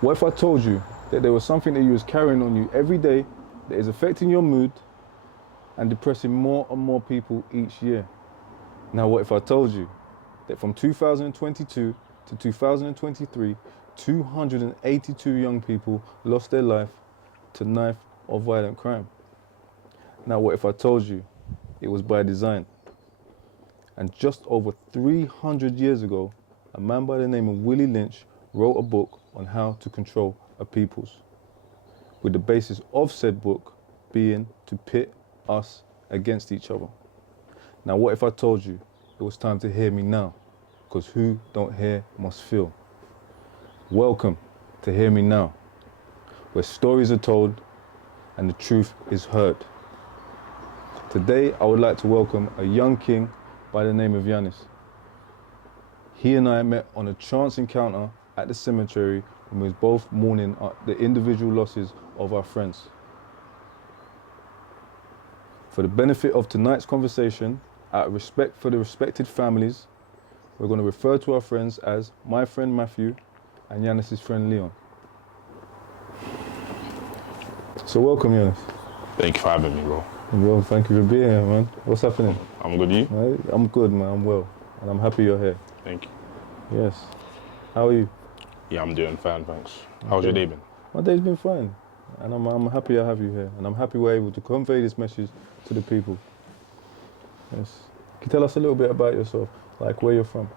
What if I told you that there was something that you was carrying on you every day that is affecting your mood and depressing more and more people each year? Now, what if I told you that from 2022 to 2023, 282 young people lost their life to knife or violent crime? Now, what if I told you it was by design? And just over 300 years ago, a man by the name of Willie Lynch wrote a book on how to control a peoples, with the basis of said book being to pit us against each other. Now, what if I told you it was time to hear me now? Because who don't hear must feel. Welcome to Hear Me Now, where stories are told and the truth is heard. Today, I would like to welcome a young king by the name of Yanis. He and I met on a chance encounter at the cemetery when we was both mourning the individual losses of our friends. For the benefit of tonight's conversation, out of respect for the respected families, we're going to refer to our friends as my friend Matthew and Yanis' friend Leon. So welcome, Yanis. Thank you for having me, bro. Well, thank you for being here, man. What's happening? I'm good, you? Right? I'm good, man. I'm well. And I'm happy you're here. Thank you. Yes. How are you? Yeah, I'm doing fine, thanks. How's your day been? My day's been fine. And I'm happy I have you here. And I'm happy we're able to convey this message to the people. Yes. Can you tell us a little bit about yourself? Like where you're from?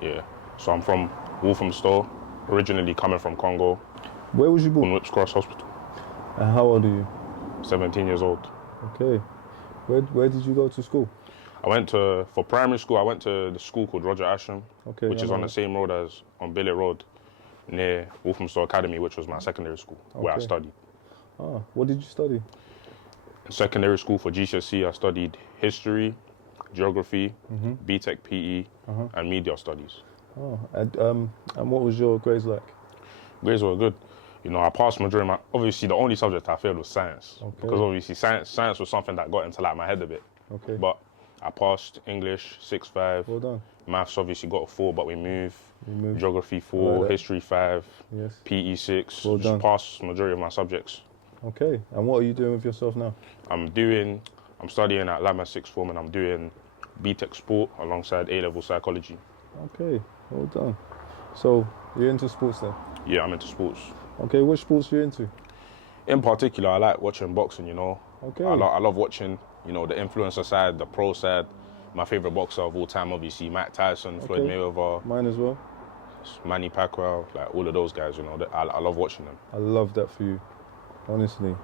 Yeah. So I'm from Walthamstow, originally coming from Congo. Where was you born? On Whips Cross Hospital. And how old are you? 17 years old. Okay. Where did you go to school? For primary school, I went to the school called Roger Ascham, which is on the same road as on Billet Road, near Walthamstow Academy, which was my secondary school, where I studied. Ah, what did you study? In secondary school for GCSE, I studied history, geography, BTEC PE, and media studies. Oh, and what was your grades like? Grades were good. You know, I passed majority of my, obviously the only subject I failed was science. Okay. Because obviously science was something that got into like my head a bit. Okay. But I passed English 6.5. Well done. Maths obviously got a 4, but we moved. Geography 4, history 5, yes. PE 6. Well done. Just passed majority of my subjects. Okay. And what are you doing with yourself now? I'm studying at Lama 6th form and I'm doing BTEC sport alongside A-level psychology. Okay. Well done. So you're into sports then? Yeah, I'm into sports. Okay, which sports are you into? In particular, I like watching boxing, you know. Okay. I love watching, you know, the influencer side, the pro side. My favorite boxer of all time, obviously, Mike Tyson, Floyd Mayweather. Mine as well. Manny Pacquiao, like all of those guys, you know. I love watching them. I love that for you, honestly.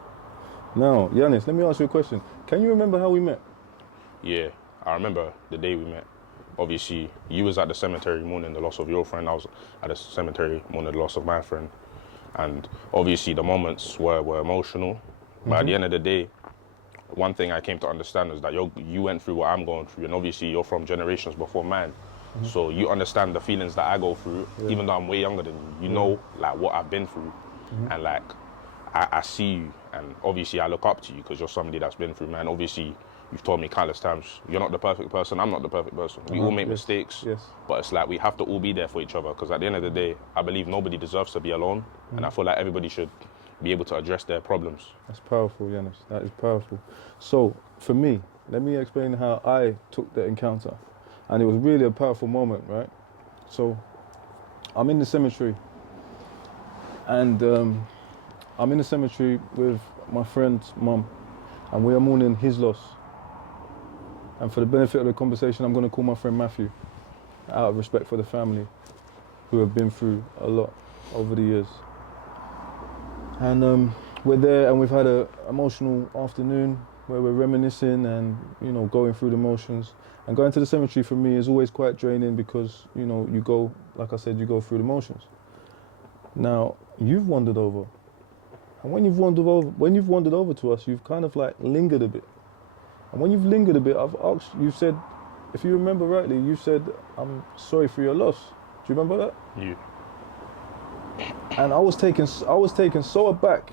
Now, Yanis, let me ask you a question. Can you remember how we met? Yeah, I remember the day we met. Obviously, you was at the cemetery mourning the loss of your friend. I was at the cemetery mourning the loss of my friend. And obviously the moments were emotional. But at the end of the day, one thing I came to understand is that you went through what I'm going through, and obviously you're from generations before mine. So you understand the feelings that I go through, even though I'm way younger than you. You know like what I've been through. And like I see you, and obviously I look up to you because you're somebody that's been through, man. Obviously you've told me countless times, you're not the perfect person, I'm not the perfect person. We all make mistakes, but it's like we have to all be there for each other, because at the end of the day, I believe nobody deserves to be alone, and I feel like everybody should be able to address their problems. That's powerful, Yanis. That is powerful. So, for me, let me explain how I took the encounter. And it was really a powerful moment, right? So, I'm in the cemetery. And I'm in the cemetery with my friend's mum, and we are mourning his loss. And for the benefit of the conversation, I'm going to call my friend Matthew, out of respect for the family, who have been through a lot over the years. And we're there, and we've had an emotional afternoon where we're reminiscing and, you know, going through the motions. And going to the cemetery for me is always quite draining because, you know, you go, like I said, you go through the motions. Now, you've wandered over. And when you've wandered over to us, you've kind of like lingered a bit. And when you've lingered a bit, I've asked, you said, if you remember rightly, you said, I'm sorry for your loss. Do you remember that? Yeah. And I was taken so aback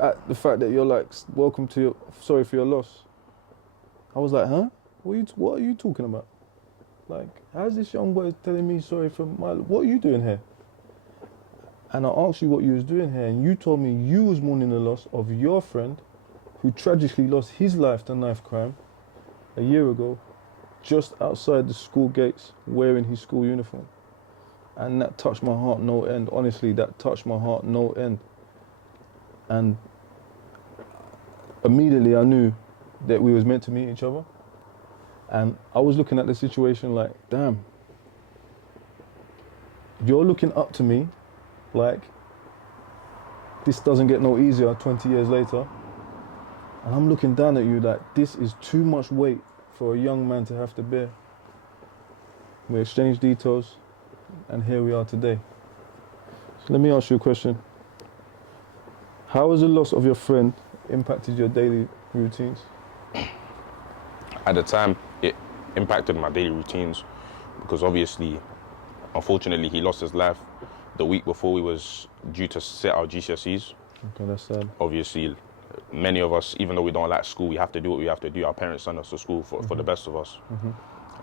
at the fact that you're like, sorry for your loss. I was like, huh? What are you talking about? Like, how's this young boy telling me sorry for what are you doing here? And I asked you what you was doing here, and you told me you was mourning the loss of your friend who tragically lost his life to knife crime a year ago, just outside the school gates, wearing his school uniform. And that touched my heart no end. Honestly, that touched my heart no end. And immediately I knew that we was meant to meet each other. And I was looking at the situation like, damn, you're looking up to me like this doesn't get no easier 20 years later. And I'm looking down at you like this is too much weight for a young man to have to bear. We exchanged details, and here we are today. So let me ask you a question. How has the loss of your friend impacted your daily routines? At the time, it impacted my daily routines because obviously, unfortunately, he lost his life the week before we was due to sit our GCSEs. Okay, that's sad. Obviously, many of us, even though we don't like school, we have to do what we have to do. Our parents send us to school for the best of us.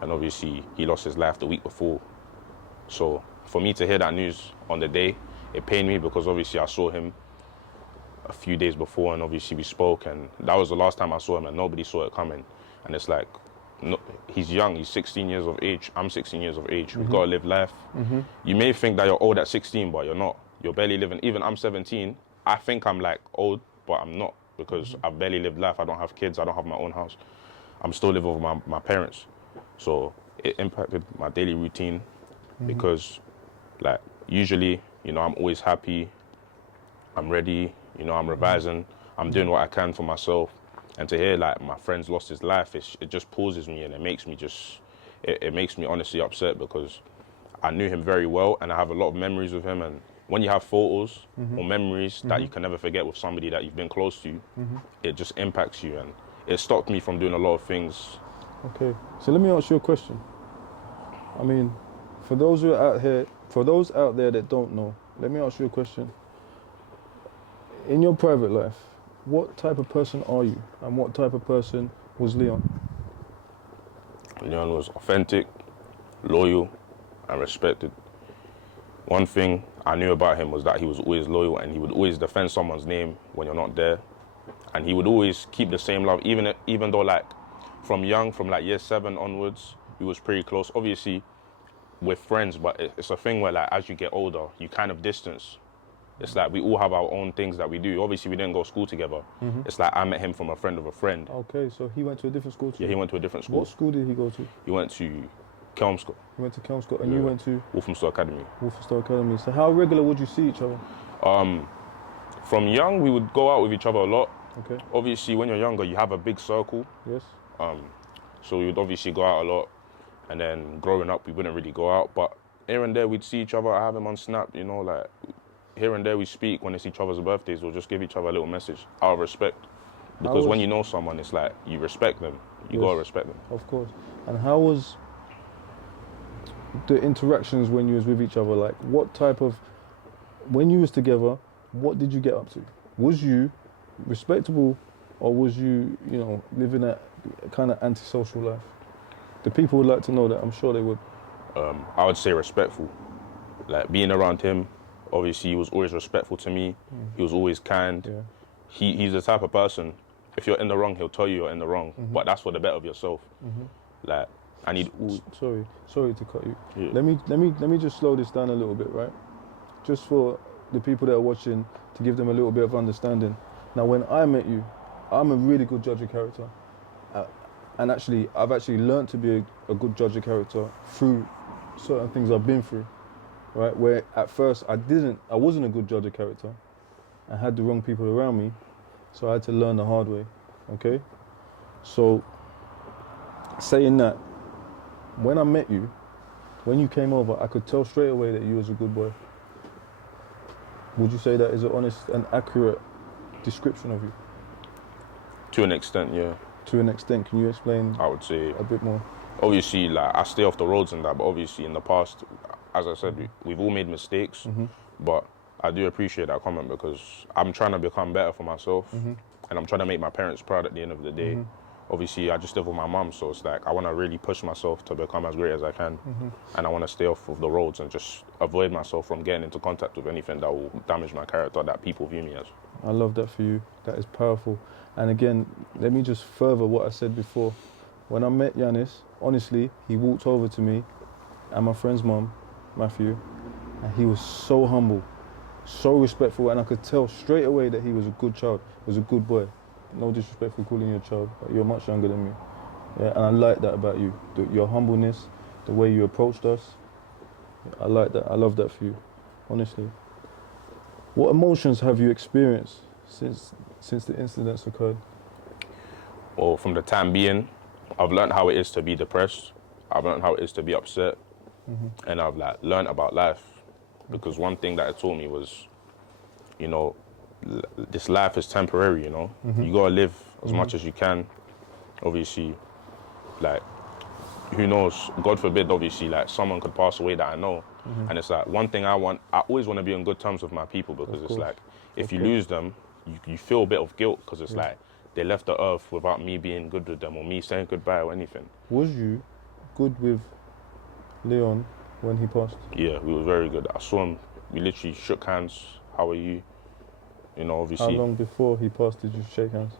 And obviously, he lost his life the week before. So for me to hear that news on the day, it pained me because obviously I saw him a few days before and obviously we spoke, and that was the last time I saw him and nobody saw it coming. And it's like, no, he's young, he's 16 years of age, I'm 16 years of age, we've got to live life. You may think that you're old at 16, but you're not. You're barely living. Even I'm 17, I think I'm like old, but I'm not because I've barely lived life. I don't have kids, I don't have my own house. I'm still living with my parents. So it impacted my daily routine because like usually, you know, I'm always happy, I'm ready, you know, I'm revising, I'm doing what I can for myself. And to hear like my friend's lost his life, it just pauses me and it makes me it makes me honestly upset because I knew him very well and I have a lot of memories with him. And when you have photos or memories that you can never forget with somebody that you've been close to, it just impacts you and it stopped me from doing a lot of things. Okay, so let me ask you a question. I mean, for those who are out here, for those out there that don't know, let me ask you a question. In your private life, what type of person are you and what type of person was Leon? Leon was authentic, loyal, and respected. One thing I knew about him was that he was always loyal and he would always defend someone's name when you're not there. And he would always keep the same love, even though like from like year 7 onwards, we was pretty close. Obviously, we're friends, but it's a thing where like as you get older, you kind of distance. It's like we all have our own things that we do. Obviously, we didn't go to school together. It's like I met him from a friend of a friend. Okay, so he went to a different school too? Yeah, he went to a different school. What school did he go to? He went to Kelmscott. He went to Kelmscott, and you went to? Walthamstow Academy. Walthamstow Academy. So how regular would you see each other? From young, we would go out with each other a lot. Okay. Obviously, when you're younger, you have a big circle. Yes. So we would obviously go out a lot. And then growing up, we wouldn't really go out. But here and there, we'd see each other. I have him on Snap, you know, like here and there we speak when it's each other's birthdays. We'll just give each other a little message out of respect. Because when you know someone, it's like you respect them. You gotta respect them. Of course. And how was the interactions when you was with each other? Like what type of, when you was together, what did you get up to? Was you respectable or was you, you know, living a kind of antisocial life? The people would like to know that, I'm sure they would. I would say respectful. Like being around him, obviously he was always respectful to me. He was always kind. Yeah. He's the type of person, if you're in the wrong, he'll tell you you're in the wrong, but that's for the better of yourself. Like, I need. Sorry to cut you. Yeah. Let me just slow this down a little bit, right? Just for the people that are watching, to give them a little bit of understanding. Now, when I met you, I'm a really good judge of character, and I've actually learned to be a good judge of character through certain things I've been through, right? Where at first I wasn't a good judge of character. I had the wrong people around me, so I had to learn the hard way, okay? So, saying that, when I met you, when you came over, I could tell straight away that you was a good boy. Would you say that is an honest and accurate description of you? To an extent, yeah. To an extent, can you explain? I would say a bit more. Obviously, like I stay off the roads and that, but obviously in the past, as I said, we've all made mistakes, but I do appreciate that comment because I'm trying to become better for myself, and I'm trying to make my parents proud at the end of the day. obviously I just live with my mum, so it's like I want to really push myself to become as great as I can, and I want to stay off of the roads and just avoid myself from getting into contact with anything that will damage my character that people view me as. I love that for you. That is powerful. And again, let me just further what I said before. When I met Yanis, honestly, he walked over to me and my friend's mum, Matthew, and he was so humble, so respectful, and I could tell straight away that he was a good child, was a good boy. No disrespect for calling you a child, but you're much younger than me. Yeah, and I like that about you, your humbleness, the way you approached us. I like that. I love that for you, honestly. What emotions have you experienced since the incidents occurred? Well, from the time being, I've learned how it is to be depressed. I've learned how it is to be upset, and I've like learned about life. Because one thing that it taught me was, you know, this life is temporary. You know, you gotta live as much as you can. Obviously, like, who knows? God forbid, obviously, like someone could pass away that I know, and it's like one thing I always want to be on good terms with my people, because it's like if you lose them, you feel a bit of guilt, because it's like they left the earth without me being good with them or me saying goodbye or anything. Was you good with Leon when he passed? Yeah, we were very good. I saw him. We literally shook hands. How are you? You know, obviously. How long before he passed did you shake hands?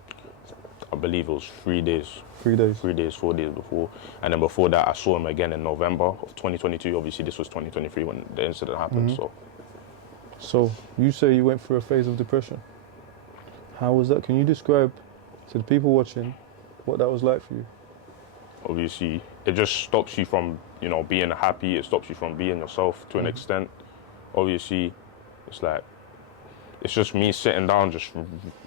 I believe it was 3 days. 3 days? 3 days, 4 days before. And then before that, I saw him again in November of 2022. Obviously, this was 2023 when the incident happened, So, you say you went through a phase of depression. How was that? Can you describe to the people watching what that was like for you? Obviously, it just stops you from, you know, being happy. It stops you from being yourself to an extent. Obviously, it's like, it's just me sitting down, just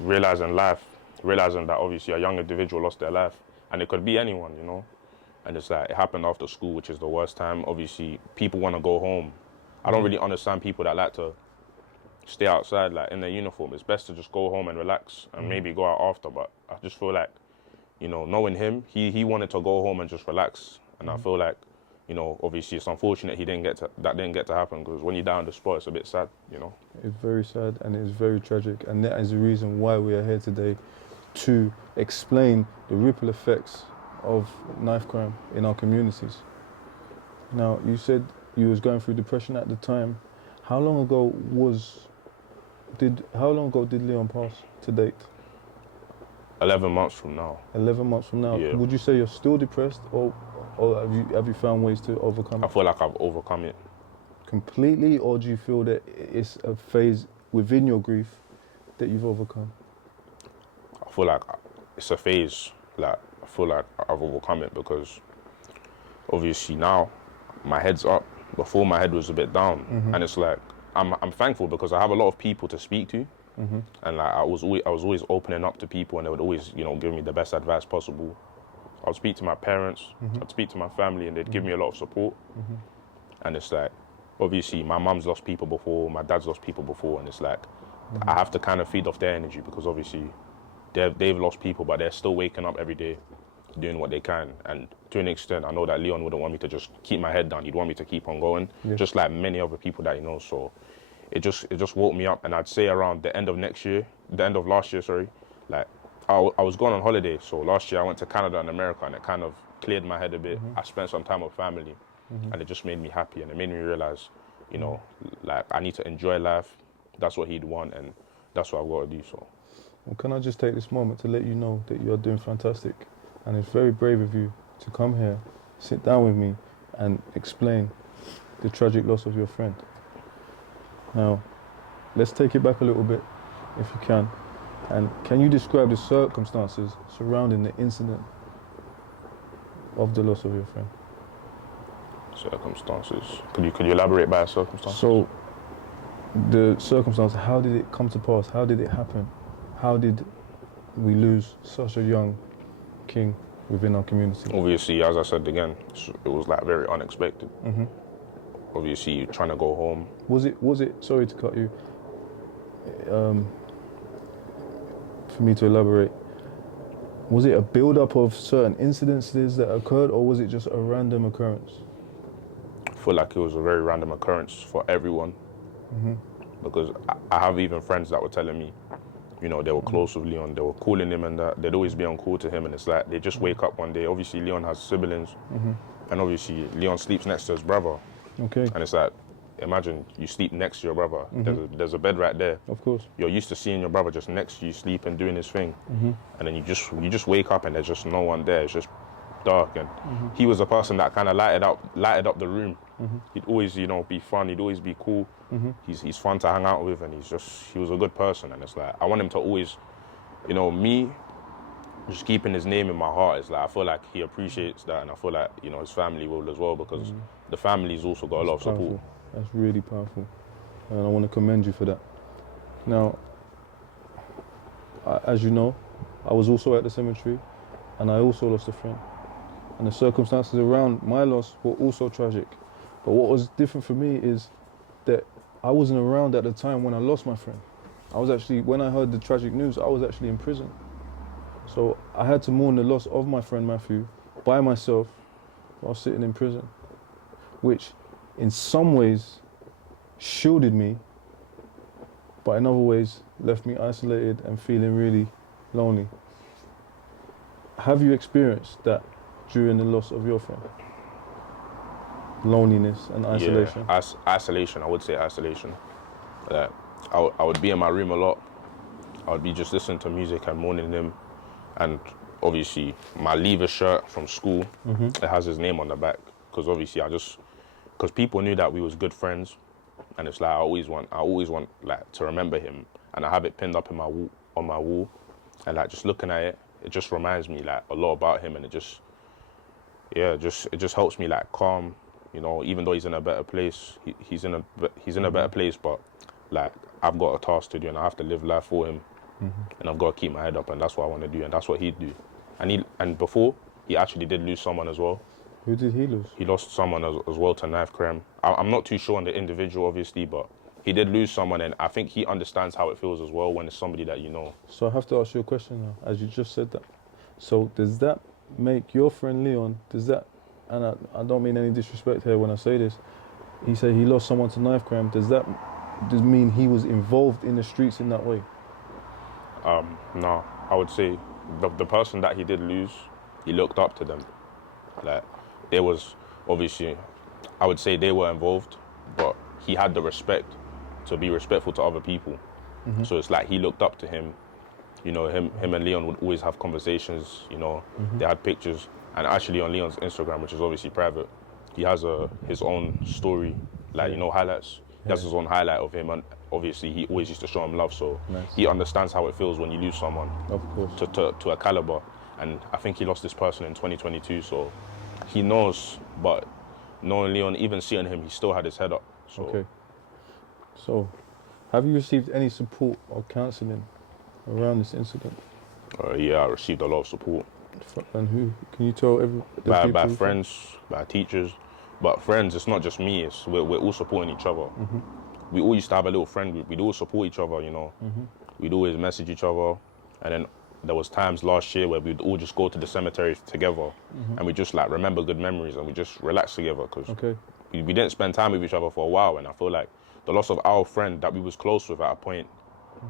realizing that obviously a young individual lost their life, and it could be anyone, you know. And it's like, it happened after school, which is the worst time. Obviously, people want to go home. I don't really understand people that like to stay outside, like in their uniform. It's best to just go home and relax and maybe go out after. But I just feel like, you know, knowing him, he wanted to go home and just relax. And I feel like, you know, obviously it's unfortunate that didn't get to happen, because when you're down the spot, it's a bit sad, you know. It's very sad and it's very tragic, and that is the reason why we are here today, to explain the ripple effects of knife crime in our communities. Now, you said you was going through depression at the time. How long ago did Leon pass to date? 11 months from now. 11 months from now. Yeah. Would you say you're still depressed, or have you found ways to overcome I it? feel like I've overcome it. Completely, or do you feel that it's a phase within your grief that you've overcome? I feel like it's a phase. Like, I feel like I've overcome it, because obviously now my head's up. Before, my head was a bit down, and it's like I'm thankful, because I have a lot of people to speak to, and like I was always opening up to people, and they would always, you know, give me the best advice possible. I would speak to my parents, I'd speak to my family, and they'd give me a lot of support. And it's like, obviously my mum's lost people before, my dad's lost people before, and it's like I have to kind of feed off their energy, because obviously they've lost people, but they're still waking up every day, doing what they can. And to an extent, I know that Leon wouldn't want me to just keep my head down. He'd want me to keep on going, just like many other people that he knows. So it just woke me up. And I'd say around the end of last year, sorry, like I was going on holiday. So last year I went to Canada and America, and it kind of cleared my head a bit. I spent some time with family, and it just made me happy, and it made me realize, you know, like I need to enjoy life. That's what he'd want, and that's what I've got to do. So. Well, can I just take this moment to let you know that you're doing fantastic, and it's very brave of you to come here, sit down with me, and explain the tragic loss of your friend. Now, let's take it back a little bit, if you can, and can you describe the circumstances surrounding the incident of the loss of your friend? Circumstances. Could you elaborate by circumstances? So, the circumstance, how did it come to pass? How did it happen? How did we lose such a young king within our community? Obviously, as I said again, it was like very unexpected. Obviously, trying to go home. Was it, sorry to cut you, for me to elaborate, was it a build-up of certain incidences that occurred, or was it just a random occurrence? I feel like it was a very random occurrence for everyone. Because I have even friends that were telling me you know, they were close with Leon. They were calling him and that. They'd always be on call to him, and it's like they just wake up one day. Obviously, Leon has siblings, and obviously Leon sleeps next to his brother. Okay. And it's like, imagine you sleep next to your brother. There's a bed right there. Of course. You're used to seeing your brother just next to you, sleeping, doing his thing, and then you just wake up and there's just no one there. It's just dark, and he was a person that kind of lighted up the room. He'd always, you know, be fun. He'd always be cool. He's fun to hang out with, and he was a good person. And it's like I want him to always, you know, me just keeping his name in my heart is like I feel like he appreciates that, and I feel like, you know, his family will as well, because the family's also got a lot of support. Powerful. That's really powerful, and I want to commend you for that. Now, as you know, I was also at the cemetery, and I also lost a friend, and the circumstances around my loss were also tragic. But what was different for me is that I wasn't around at the time when I lost my friend. I was actually, when I heard the tragic news, I was actually in prison. So I had to mourn the loss of my friend Matthew by myself while sitting in prison, which in some ways shielded me, but in other ways left me isolated and feeling really lonely. Have you experienced that during the loss of your friend? Loneliness and isolation? Yeah, isolation, I would say isolation. I would be in my room a lot. I would be just listening to music and mourning him. And obviously my leaver shirt from school, it has his name on the back, because obviously because people knew that we was good friends, and it's like I always want like to remember him, and I have it pinned up in on my wall, and like just looking at it, it just reminds me like a lot about him, and it just helps me like calm, you know, even though he's in a better place, he's in a better place, but like I've got a task to do, and I have to live life for him, and I've got to keep my head up, and that's what I want to do, and that's what he'd do, and before he actually did lose someone as well. Who did he lose? He lost someone as well to knife crime. I'm not too sure on the individual, obviously, but he did lose someone, and I think he understands how it feels as well when it's somebody that you know. So I have to ask you a question now, as you just said that. So does that make your friend Leon, and I don't mean any disrespect here when I say this, he said he lost someone to knife crime, does mean he was involved in the streets in that way? No, I would say the person that he did lose, he looked up to them. Like, there was, obviously, I would say they were involved, but he had the respect to be respectful to other people. So it's like he looked up to him. You know, him and Leon would always have conversations, you know, they had pictures. And actually on Leon's Instagram, which is obviously private, he has his own story, like, you know, highlights. He has his own highlight of him, and obviously he always used to show him love, so he understands how it feels when you lose someone, of course, to a caliber. And I think he lost this person in 2022, so he knows, but knowing Leon, even seeing him, he still had his head up. So. Okay. So, have you received any support or counselling around this incident? Yeah, I received a lot of support. And who? Can you tell by friends, by teachers. But friends, it's not just me, we're all supporting each other. We all used to have a little friend group. We'd all support each other, you know. We'd always message each other. And then there was times last year where we'd all just go to the cemetery together, and we just like remember good memories, and we just relax together, because we didn't spend time with each other for a while. And I feel like the loss of our friend that we was close with at a point,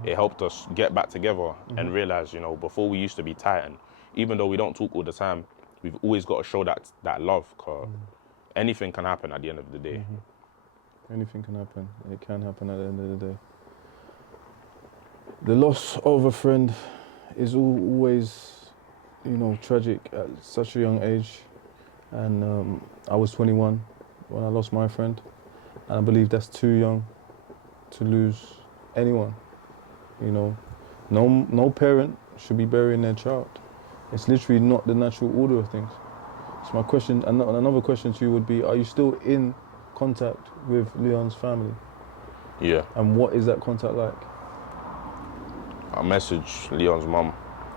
it helped us get back together and realize, you know, before we used to be tight, and even though we don't talk all the time, we've always got to show that love, because anything can happen at the end of the day. Anything can happen. It can happen at the end of the day. The loss of a friend is always, you know, tragic at such a young age. And I was 21 when I lost my friend. And I believe that's too young to lose anyone. You know, no parent should be burying their child. It's literally not the natural order of things. So my question, another question to you would be, are you still in contact with Leon's family? Yeah. And what is that contact like? I message Leon's mum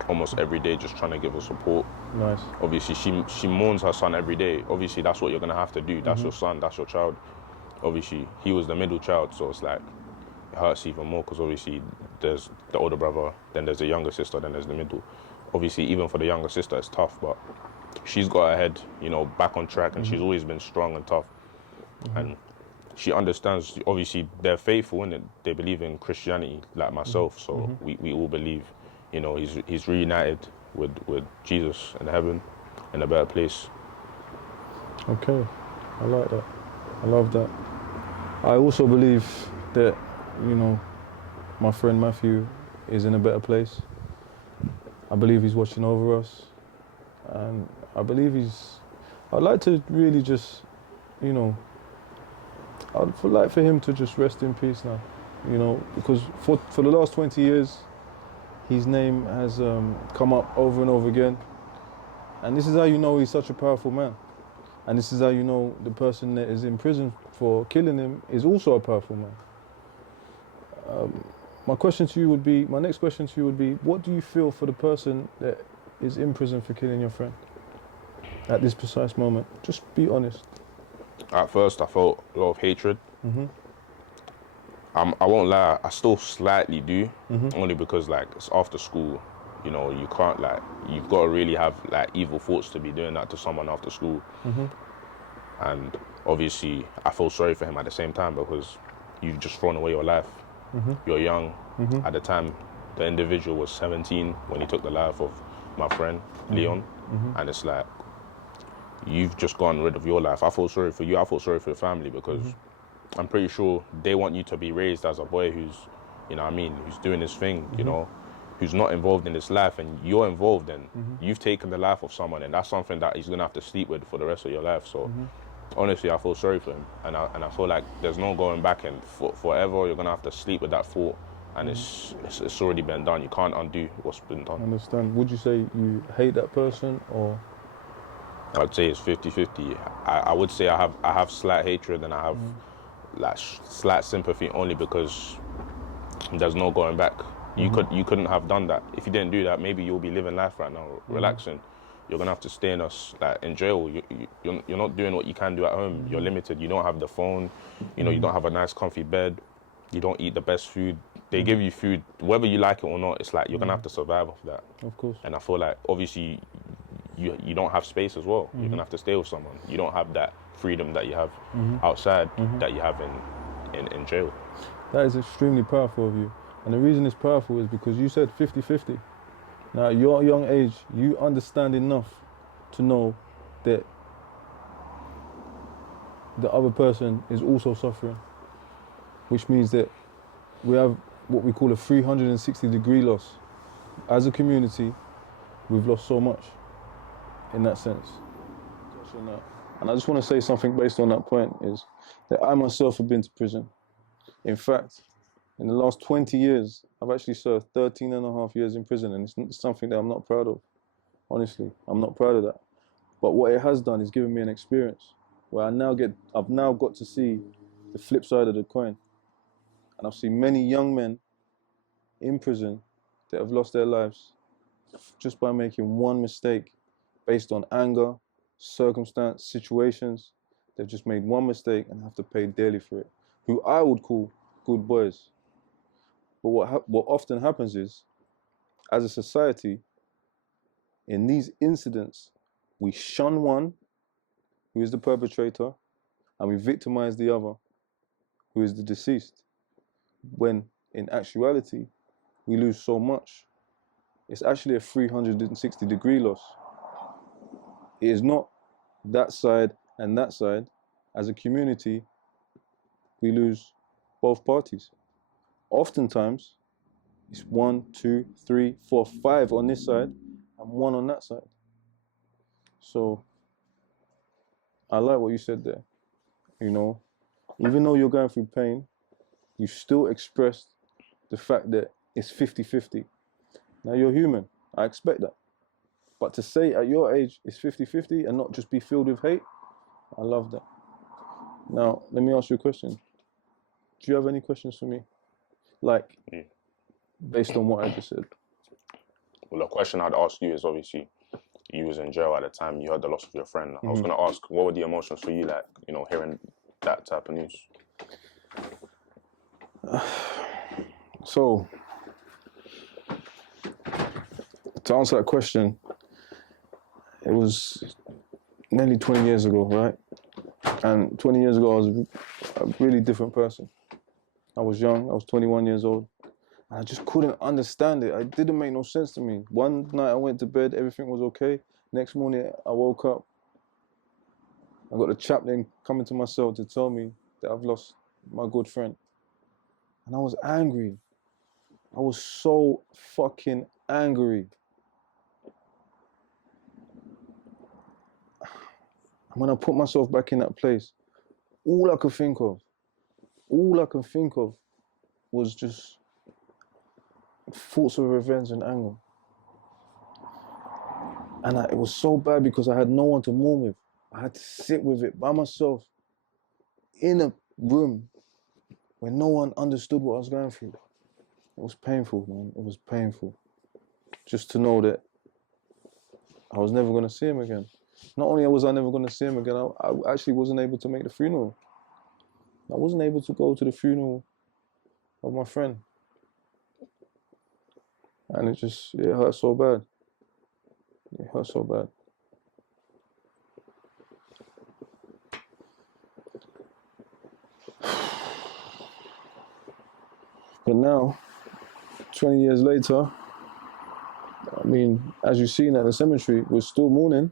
almost every day, just trying to give her support. Nice. Obviously, she mourns her son every day. Obviously, that's what you're gonna have to do. That's your son, that's your child. Obviously, he was the middle child, so it's like, it hurts even more, because obviously there's the older brother, then there's the younger sister, then there's the middle. Obviously, even for the younger sister, it's tough, but she's got her head, you know, back on track, and she's always been strong and tough. And she understands. Obviously, they're faithful and they believe in Christianity, like myself. So we all believe, you know, he's reunited with Jesus in heaven, in a better place. Okay, I like that. I love that. I also believe that, you know, my friend Matthew is in a better place. I believe he's watching over us, and I believe I'd like to really just, you know, I'd like for him to just rest in peace now, you know, because for the last 20 years, his name has come up over and over again, and this is how you know he's such a powerful man, and this is how you know the person that is in prison for killing him is also a powerful man. My next question to you would be, what do you feel for the person that is in prison for killing your friend at this precise moment? Just be honest. At first, I felt a lot of hatred. I won't lie, I still slightly do, only because like it's after school. You know, you can't like, you've got to really have like evil thoughts to be doing that to someone after school. And obviously, I feel sorry for him at the same time because you've just thrown away your life. You're young. At the time, the individual was 17 when he took the life of my friend, Leon. And it's like, you've just gotten rid of your life. I feel sorry for you. I feel sorry for your family because I'm pretty sure they want you to be raised as a boy who's, you know what I mean, who's doing his thing, you know, who's not involved in this life, and you're involved in. You've taken the life of someone, and that's something that he's going to have to sleep with for the rest of your life. So honestly, I feel sorry for him, and I feel like there's no going back, and forever you're gonna have to sleep with that thought, and it's already been done. You can't undo what's been done. I understand. Would you say you hate that person, or? I'd say it's 50-50. I would say I have slight hatred, and I have like slight sympathy, only because there's no going back. You couldn't have done that. If you didn't do that, maybe you'll be living life right now, relaxing. You're gonna have to stay in jail. You're not doing what you can do at home. You're limited. You don't have the phone. You know, you don't have a nice comfy bed. You don't eat the best food. They give you food, whether you like it or not. It's like you're gonna have to survive off that. Of course. And I feel like obviously you don't have space as well. You're gonna have to stay with someone. You don't have that freedom that you have outside that you have in jail. That is extremely powerful of you. And the reason it's powerful is because you said 50-50. Now, at your young age, you understand enough to know that the other person is also suffering, which means that we have what we call a 360-degree loss. As a community, we've lost so much in that sense. And I just want to say something based on that point, is that I myself have been to prison. In fact, in the last 20 years, I've actually served 13 and a half years in prison, and it's something that I'm not proud of. Honestly, I'm not proud of that. But what it has done is given me an experience where I've now got to see the flip side of the coin. And I've seen many young men in prison that have lost their lives just by making one mistake based on anger, circumstance, situations. They've just made one mistake and have to pay dearly for it, who I would call good boys. But what often happens is, as a society, in these incidents, we shun one, who is the perpetrator, and we victimize the other, who is the deceased. When, in actuality, we lose so much. It's actually a 360-degree loss. It is not that side and that side. As a community, we lose both parties. Oftentimes, it's 1, 2, 3, 4, 5 on this side and 1 on that side. So I like what you said there. You know, even though you're going through pain, you still expressed the fact that it's 50-50. Now, you're human. I expect that. But to say at your age it's 50-50 and not just be filled with hate, I love that. Now, let me ask you a question. Do you have any questions for me? Like, based on what I just said. Well, the question I'd ask you is, obviously, you was in jail at the time, you heard the loss of your friend. I was going to ask, what were the emotions for you like, you know, hearing that type of news? So, to answer that question, it was nearly 20 years ago, right? And 20 years ago, a really different person. I was young, I was 21 years old, and I just couldn't understand it. It didn't make no sense to me. One night I went to bed, everything was okay. Next morning I woke up, I got the chaplain coming to my cell to tell me that I've lost my good friend. And I was angry. I was so fucking angry. And when I put myself back in that place, all I could think of was just thoughts of revenge and anger. And it was so bad because I had no one to mourn with. I had to sit with it by myself in a room where no one understood what I was going through. It was painful, man. It was painful. Just to know that I was never going to see him again. Not only was I never going to see him again, I actually wasn't able to make the funeral. I wasn't able to go to the funeral of my friend. And it hurt so bad. It hurt so bad. But now, 20 years later, I mean, as you've seen at the cemetery, we're still mourning,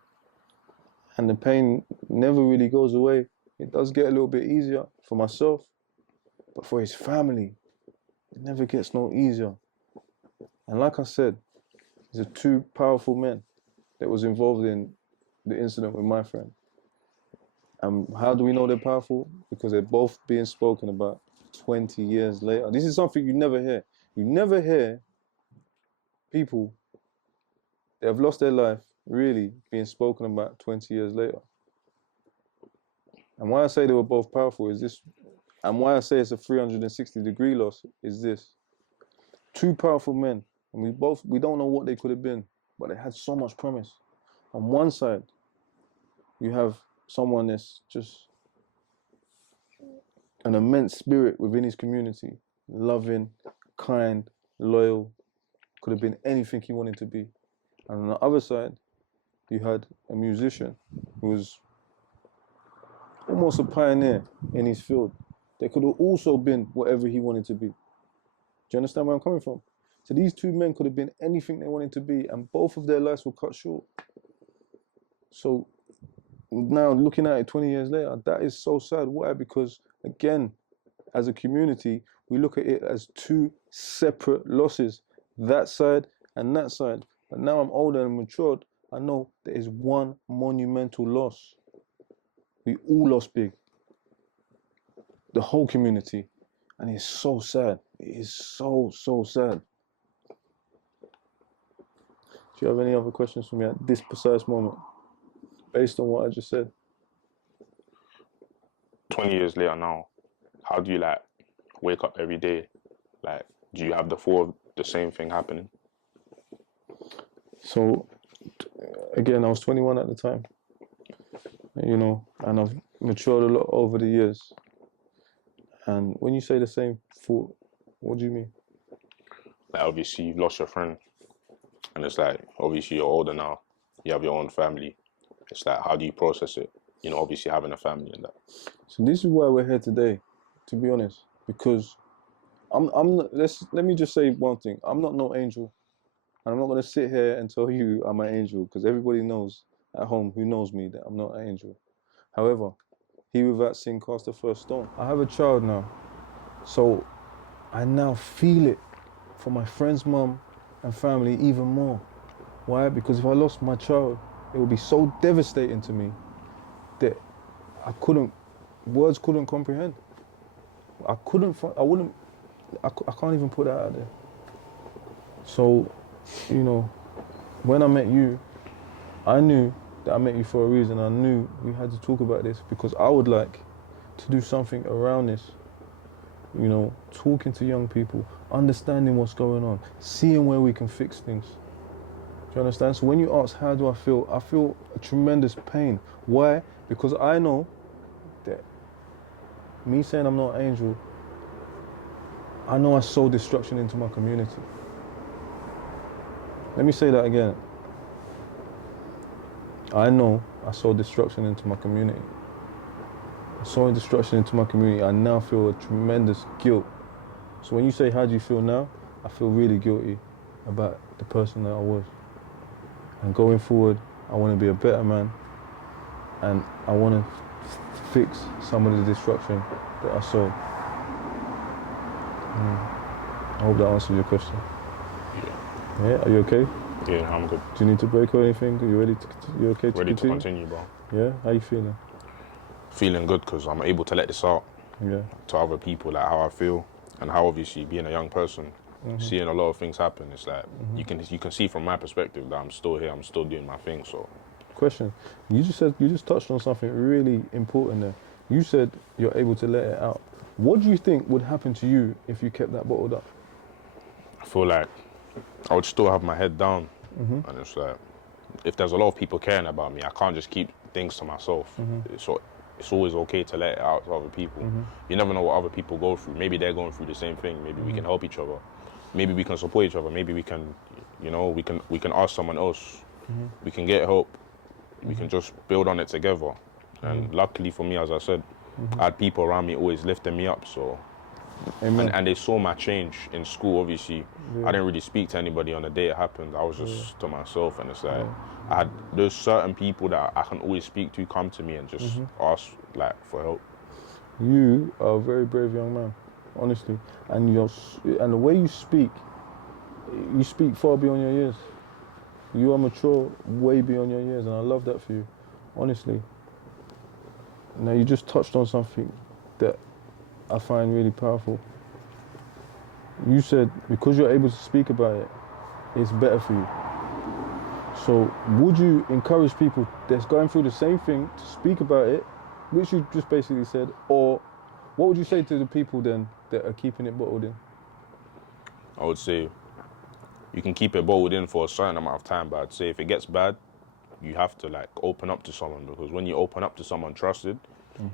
and the pain never really goes away. It does get a little bit easier for myself, but for his family, it never gets no easier. And like I said, these are two powerful men that was involved in the incident with my friend. And how do we know they're powerful? Because they're both being spoken about 20 years later. This is something you never hear. You never hear people that have lost their life really being spoken about 20 years later. And why I say they were both powerful is this, and why I say it's a 360-degree loss is this. Two powerful men, and we don't know what they could have been, but they had so much promise. On one side, you have someone that's just an immense spirit within his community, loving, kind, loyal, could have been anything he wanted to be. And on the other side, you had a musician who was almost a pioneer in his field. They could have also been whatever he wanted to be. Do you understand where I'm coming from? So these two men could have been anything they wanted to be, and both of their lives were cut short. So now looking at it 20 years later, that is so sad. Why? Because again, as a community, we look at it as two separate losses, that side and that side. But now I'm older and matured, I know there is one monumental loss. We all lost big. The whole community. And it's so sad. It is so, so sad. Do you have any other questions for me at this precise moment, based on what I just said? 20 years later now, how do you wake up every day? Do you have the thought of the same thing happening? So, again, I was 21 at the time, and I've matured a lot over the years. And when you say the same thought, what do you mean? Obviously, you've lost your friend. And it's obviously you're older now. You have your own family. It's how do you process it? Obviously having a family and that. So this is why we're here today, to be honest, because let me just say one thing. I'm not no angel. And I'm not going to sit here and tell you I'm an angel, because everybody knows at home who knows me that I'm not an angel. However, he without sin cast the first stone. I have a child now, so I now feel it for my friend's mum and family even more. Why? Because if I lost my child, it would be so devastating to me that words couldn't comprehend. I can't even put that out there. So, when I met you, I knew that I met you for a reason. I knew we had to talk about this because I would like to do something around this. Talking to young people, understanding what's going on, seeing where we can fix things. Do you understand? So when you ask, how do I feel a tremendous pain. Why? Because I know that me saying I'm not an angel, I know I sow destruction into my community. Let me say that again. I know I sow destruction into my community. sowing destruction into my community, I now feel a tremendous guilt. So when you say, how do you feel now? I feel really guilty about the person that I was. And going forward, I want to be a better man, and I want to fix some of the destruction that I saw. I hope that answers your question. Yeah. Yeah, are you okay? Yeah, I'm good. Do you need to break or anything? Are you ready to, you okay to Ready continue? to continue, bro. Yeah, how you feeling? Feeling good because I'm able to let this out Yeah. to other people, like how I feel and how obviously being a young person, seeing a lot of things happen, it's like you can see from my perspective that I'm still here, I'm still doing my thing. So Question. You just touched on something really important there. You said you're able to let it out. What do you think would happen to you if you kept that bottled up? I feel like I would still have my head down, and it's like if there's a lot of people caring about me, I can't just keep things to myself. So it's always okay to let it out to other people. You never know what other people go through. Maybe they're going through the same thing. Maybe we can help each other. Maybe we can support each other. Maybe we can, we can ask someone else. We can get help. We can just build on it together. And luckily for me, as I said, I had people around me always lifting me up. So, and they saw my change in school. Obviously, I didn't really speak to anybody on the day it happened. I was just to myself, and it's like there's certain people that I can always speak to, come to me and just ask like for help. You are a very brave young man, honestly, and the way you speak far beyond your years. You are mature way beyond your years, and I love that for you, honestly. Now, you just touched on something that I find really powerful. You said because you're able to speak about it, it's better for you. So would you encourage people that's going through the same thing to speak about it, which you just basically said, or what would you say to the people then that are keeping it bottled in? I would say you can keep it bottled in for a certain amount of time, but I'd say if it gets bad, you have to like open up to someone, because when you open up to someone trusted,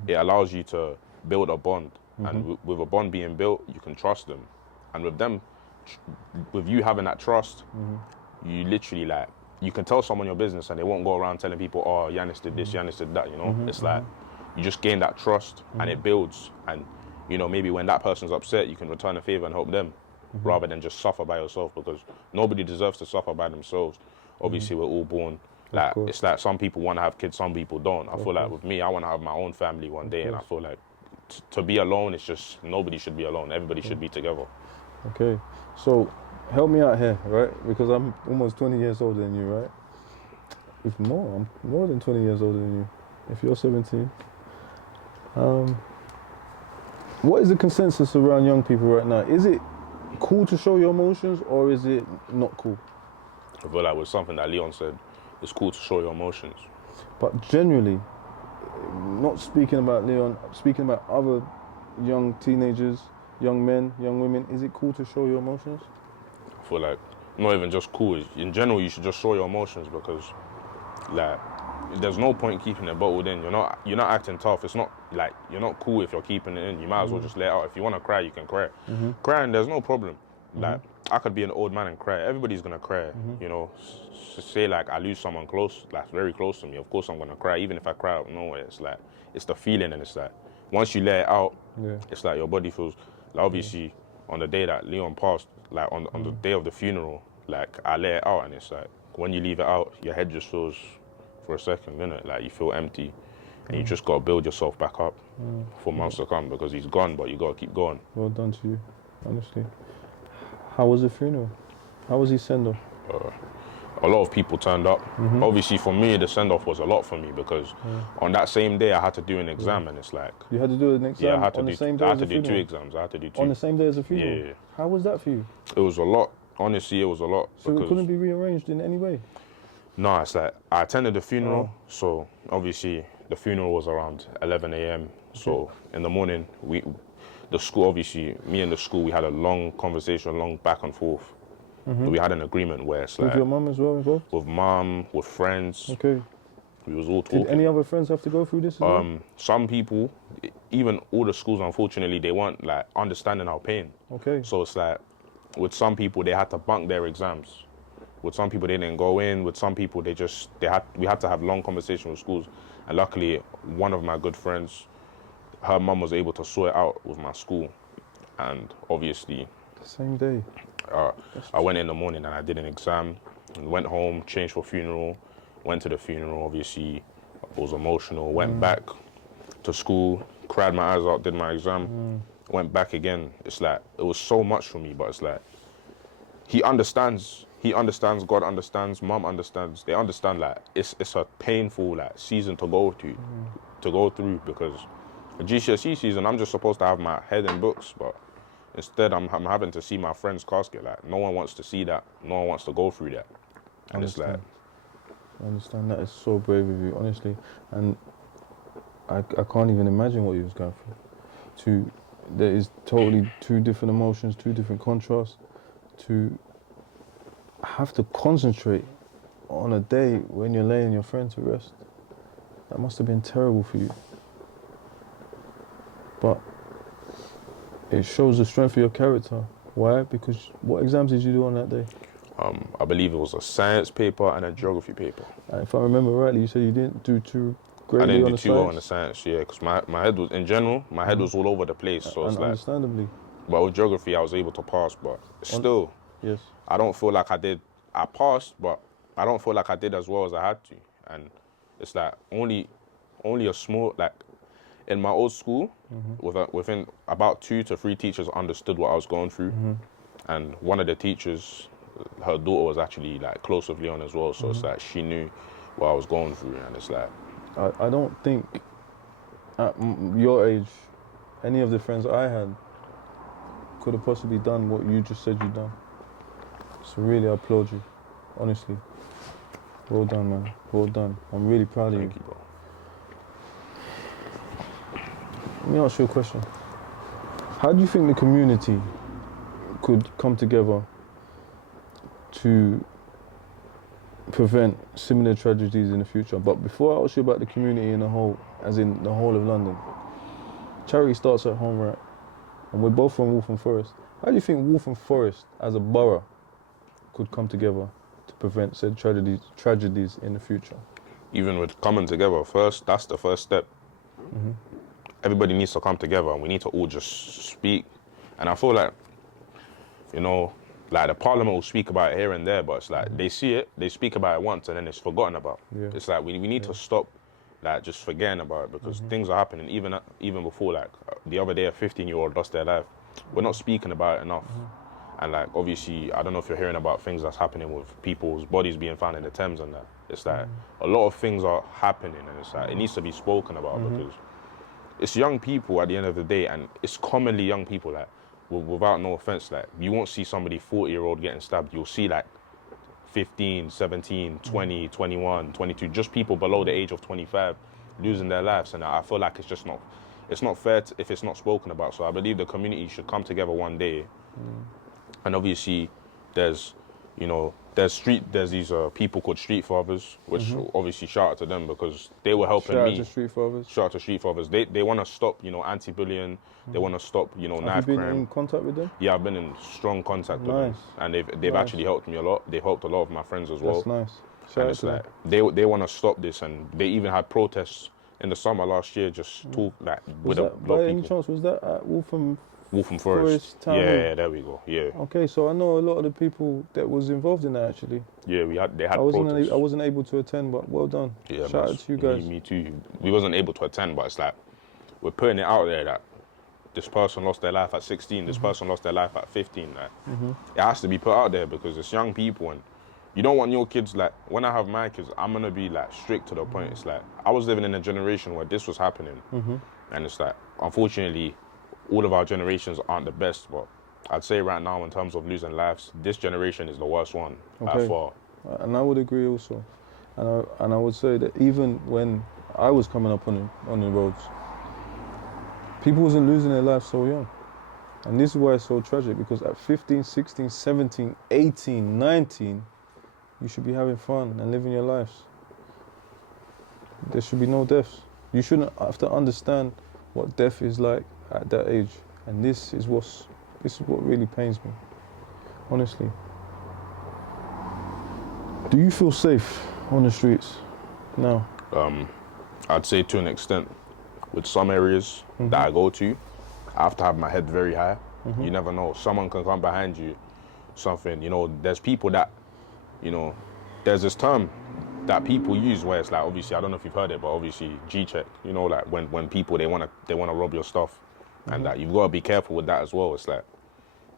it allows you to build a bond. And with a bond being built, you can trust them. And with them, with you having that trust, you literally like, you can tell someone your business and they won't go around telling people, oh, Yanis did this, Yanis did that, It's like, you just gain that trust and it builds. And, maybe when that person's upset, you can return a favor and help them rather than just suffer by yourself, because nobody deserves to suffer by themselves. Obviously, we're all born. Like, it's like some people want to have kids, some people don't. I feel like with me, I want to have my own family one day, and I feel like to be alone, it's just, nobody should be alone. Everybody should be together. Okay, so help me out here, right? Because I'm almost 20 years older than you, right? If more, I'm more than 20 years older than you. If you're 17. What is the consensus around young people right now? Is it cool to show your emotions, or is it not cool? I feel like with something that Leon said, it's cool to show your emotions. But generally, not speaking about Leon, speaking about other young teenagers, young men, young women, is it cool to show your emotions? I feel like not even just cool. In general, you should just show your emotions, because like there's no point keeping it bottled in. You're not acting tough. It's not like you're not cool if you're keeping it in. You might as well just let it out. If you want to cry, you can cry. Crying, there's no problem. Like I could be an old man and cry. Everybody's gonna cry. Say like I lose someone close, like very close to me. Of course I'm gonna cry, even if I cry out of nowhere. It's like it's the feeling, and it's like once you let it out, it's like your body feels. Like obviously, on the day that Leon passed, like on the day of the funeral, like I let it out, and it's like when you leave it out, your head just feels for a second, innit? Like you feel empty, and you just gotta build yourself back up for months to come, because he's gone, but you gotta keep going. Well done to you, honestly. How was the funeral? How was his send-off? A lot of people turned up. Obviously for me, the send-off was a lot for me, because on that same day I had to do an exam, and it's like... You had to do an exam on the same day as the funeral? I had to do 2 exams. I had to do 2. On the same day as the funeral? Yeah. How was that for you? It was a lot. Honestly, it was a lot. So it couldn't be rearranged in any way? No, it's like I attended the funeral, so obviously the funeral was around 11 a.m. So in the morning, the school, obviously, me and the school, we had a long conversation, long back and forth. We had an agreement where it's like... With your mum as well involved? With mum, with friends. Okay. We was all talking. Did any other friends have to go through this as well? Some people, even all the schools, unfortunately, they weren't like understanding our pain. Okay. So it's like, with some people, they had to bunk their exams. With some people, they didn't go in. With some people, we had to have long conversations with schools. And luckily, one of my good friends, her mum was able to sort it out with my school, and obviously The same day. I went in the morning and I did an exam, and went home, changed for funeral, went to the funeral. Obviously, I was emotional. Went back to school, cried my eyes out, did my exam, went back again. It's like it was so much for me, but it's like he understands. He understands. God understands. Mum understands. They understand. Like it's a painful like season to go through because the GCSE season, I'm just supposed to have my head in books, but instead I'm having to see my friend's casket. Like no one wants to see that. No one wants to go through that. And it's like, I understand. That is so brave of you, honestly. And I can't even imagine what you was going through. There is totally two different emotions, two different contrasts. To have to concentrate on a day when you're laying your friend to rest, that must have been terrible for you. But it shows the strength of your character. Why? Because what exams did you do on that day? I believe it was a science paper and a geography paper. If I remember rightly, you said you didn't do too greatly I didn't on do the too well science? on the science, yeah, because my head was, in general, my head was all over the place. So it's And like, understandably, but with geography, I was able to pass, but still, yes. I don't feel like I passed, but I don't feel like I did as well as I had to. And it's like only a small, like in my old school, within about 2 to 3 teachers understood what I was going through. And one of the teachers, her daughter was actually like close with Leon as well. So it's like she knew what I was going through. And it's like, I don't think at your age, any of the friends I had could have possibly done what you just said you'd done. So really, I applaud you, honestly. Well done, man. Well done. I'm really proud of thank you, bro. Let me ask you a question. How do you think the community could come together to prevent similar tragedies in the future? But before I ask you about the community in the whole, as in the whole of London, charity starts at home, right? And we're both from Waltham Forest. How do you think Waltham Forest, as a borough, could come together to prevent said tragedies in the future? Even with coming together first, that's the first step. Everybody needs to come together and we need to all just speak. And I feel like, you know, like the parliament will speak about it here and there, but it's like they see it, they speak about it once and then it's forgotten about. Yeah. It's like we need to stop like just forgetting about it because things are happening even before, like the other day a 15-year-old lost their life. We're not speaking about it enough. And like obviously, I don't know if you're hearing about things that's happening with people's bodies being found in the Thames and that. It's like a lot of things are happening and it's like it needs to be spoken about because it's young people at the end of the day, and it's commonly young people, like without no offense, like you won't see somebody 40-year-old getting stabbed. You'll see like 15, 17, 20, 21, 22, just people below the age of 25 losing their lives. And I feel like it's not fair if it's not spoken about. So I believe the community should come together one day. And obviously there's these people called Street Fathers, which obviously shout out to them because they were helping me. Shout out to Street Fathers. Shout out to Street Fathers. They want to stop, anti-bullying. They want to stop, knife Have you been crime. in contact with them? Yeah, I've been in strong contact with them, and they've Nice. actually helped me a lot. They've helped a lot of my friends as well. That's nice. Shout And out it's to them. like they want to stop this, and they even had protests in the summer last year, just talk like with a lot By of any people. chance, was that at Waltham? Waltham Forest Forest. Town Yeah, Hall? yeah, there we go. Yeah, Okay, so I know a lot of the people that was involved in that actually. yeah, they had I protests. wasn't able to attend, but well done. Yeah, Shout man, out to you guys. Me too. We wasn't able to attend, but it's like we're putting it out there that this person lost their life at 16, this person lost their life at 15. Like, it has to be put out there because it's young people, and you don't want your kids, like, when I have my kids, I'm gonna be like strict to the point. It's like I was living in a generation where this was happening, and it's like unfortunately all of our generations aren't the best, but I'd say right now in terms of losing lives, this generation is the worst one by far. And I would agree also. And I would say that even when I was coming up on the roads, people wasn't losing their lives so young. And this is why it's so tragic, because at 15, 16, 17, 18, 19, you should be having fun and living your lives. There should be no deaths. You shouldn't have to understand what death is like at that age. And this is what really pains me, honestly. Do you feel safe on the streets now? I'd say to an extent, with some areas that I go to, I have to have my head very high. You never know. Someone can come behind you, something, there's people that, there's this term that people use where it's like, obviously, I don't know if you've heard it, but obviously G-check, like when people, they wanna rob your stuff, and that you've got to be careful with that as well. It's like,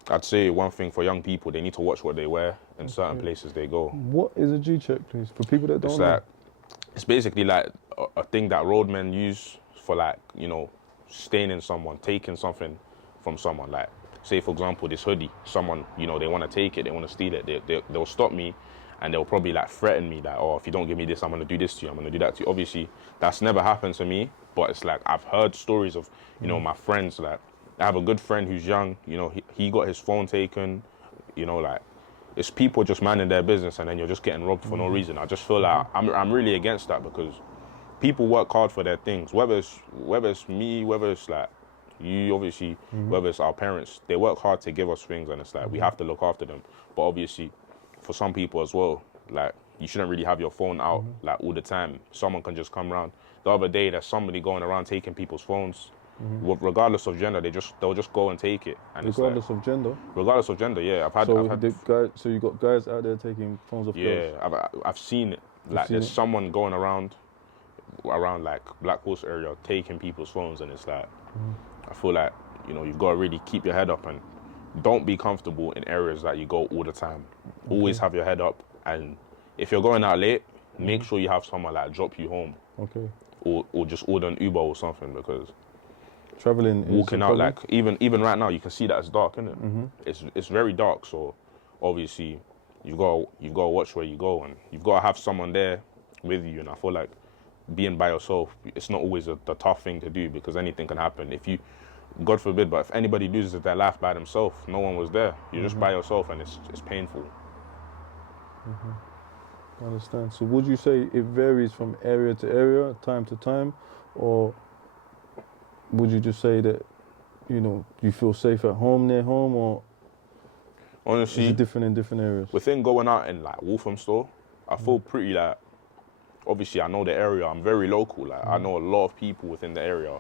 I'd say one thing for young people, they need to watch what they wear in certain places they go. What is a G-check, please, for people that don't know? It's basically like a thing that roadmen use for, like, staining someone, taking something from someone. Like, say for example, this hoodie, someone, they want to take it, they want to steal it, they'll stop me, and they'll probably like threaten me that, oh, if you don't give me this, I'm going to do this to you, I'm going to do that to you. Obviously, that's never happened to me, but it's like, I've heard stories of, my friends, like, I have a good friend who's young, he got his phone taken, like, it's people just minding their business and then you're just getting robbed for no reason. I just feel like I'm really against that, because people work hard for their things, whether it's me, whether it's like you, obviously, whether it's our parents, they work hard to give us things, and it's like, we have to look after them. But obviously, for some people as well, like, you shouldn't really have your phone out like all the time. Someone can just come around. The other day, there's somebody going around taking people's phones. Regardless of gender, they'll just go and take it. And regardless of gender? Regardless of gender, yeah. So you got guys out there taking phones off girls? Yeah, I've seen it. Like, there's someone going around like Black Horse area taking people's phones, and it's like, I feel like, you've got to really keep your head up and don't be comfortable in areas that you go all the time. Always have your head up, and if you're going out late, make sure you have someone like drop you home. Okay. Or just order an Uber or something, because traveling, walking out, like, even right now, you can see that it's dark, isn't it? It's very dark, so obviously you've got to watch where you go, and you've got to have someone there with you. And I feel like being by yourself, it's not always the tough thing to do, because anything can happen. If you, God forbid, but if anybody loses their life by themselves, no one was there. You're just by yourself, and it's painful. I understand. So would you say it varies from area to area, time to time, or would you just say that, you feel safe at home, near home, or honestly, is it different in different areas? Within going out in like Walthamstow, I feel pretty like, obviously I know the area, I'm very local, like I know a lot of people within the area.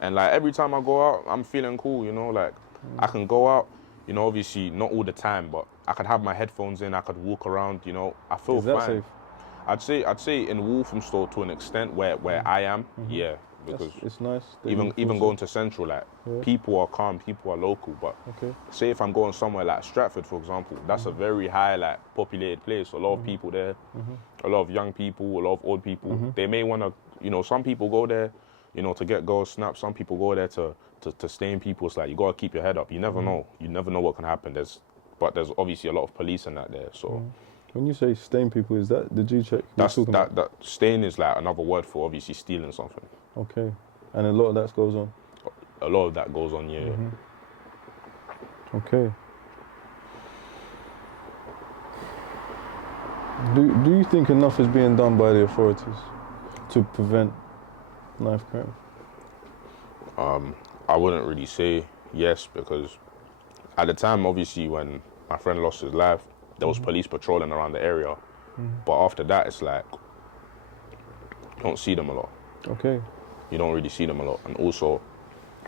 And like every time I go out, I'm feeling cool, like I can go out, obviously not all the time, but I could have my headphones in, I could walk around, I feel Is that fine. safe? I'd say in Walthamstow to an extent where I am, yeah, because it's nice. Even going to Central, like, people are calm, people are local, but say if I'm going somewhere like Stratford, for example, that's a very high, like, populated place, a lot of people there, a lot of young people, a lot of old people. They may want to, some people go there, to get girls snaps, some people go there to stain people. It's like, you got to keep your head up. You never know. You never know what can happen. But there's obviously a lot of police in that there, so. When you say stain people, is that the G-check? That stain is like another word for obviously stealing something. Okay. And a lot of that goes on? A lot of that goes on, yeah. Okay. Do you think enough is being done by the authorities to prevent knife crime? I wouldn't really say yes, because at the time, obviously, when my friend lost his life, there was police patrolling around the area. But after that, it's like, you don't see them a lot. Okay. You don't really see them a lot. And also,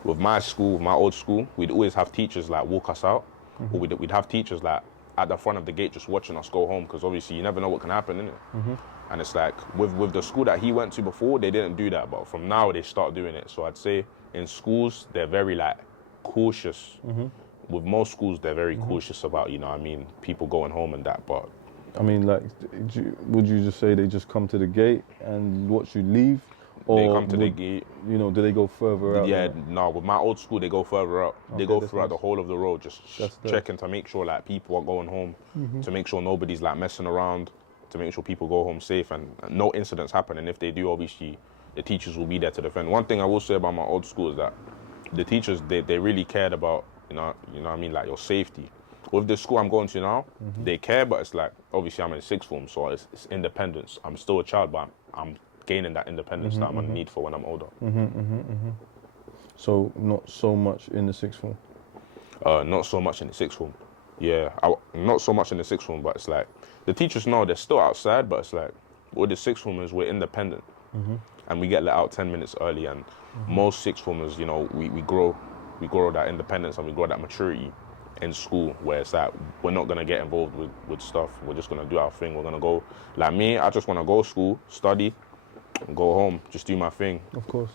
with my school, my old school, we'd always have teachers like walk us out, or we'd have teachers like at the front of the gate just watching us go home, because obviously you never know what can happen, innit? And it's like, with the school that he went to before, they didn't do that, but from now they start doing it. So I'd say in schools, they're very like cautious. With most schools, they're very cautious about, people going home and that, but. I mean, like, would you just say they just come to the gate and watch you leave? Or they come to the gate. Do they go further out? Yeah, no, with my old school, they go further out. They go throughout the whole of the road, just checking to make sure like people are going home, to make sure nobody's like messing around, to make sure people go home safe and no incidents happen. And if they do, obviously, the teachers will be there to defend. One thing I will say about my old school is that the teachers, they really cared about, like your safety. With the school I'm going to now, they care, but it's like, obviously I'm in sixth form, so it's independence. I'm still a child, but I'm gaining that independence that I'm gonna need for when I'm older. So not so much in the sixth form? Not so much in the sixth form. Yeah, not so much in the sixth form, but it's like, the teachers know they're still outside, but it's like, with the sixth formers, we're independent. and we get let out 10 minutes early. And most sixth formers, you know, we grow that independence and we grow that maturity in school, where it's like we're not gonna get involved with stuff. We're just gonna do our thing. We're gonna go. Like me, I just wanna go school, study, and go home, just do my thing. Of course.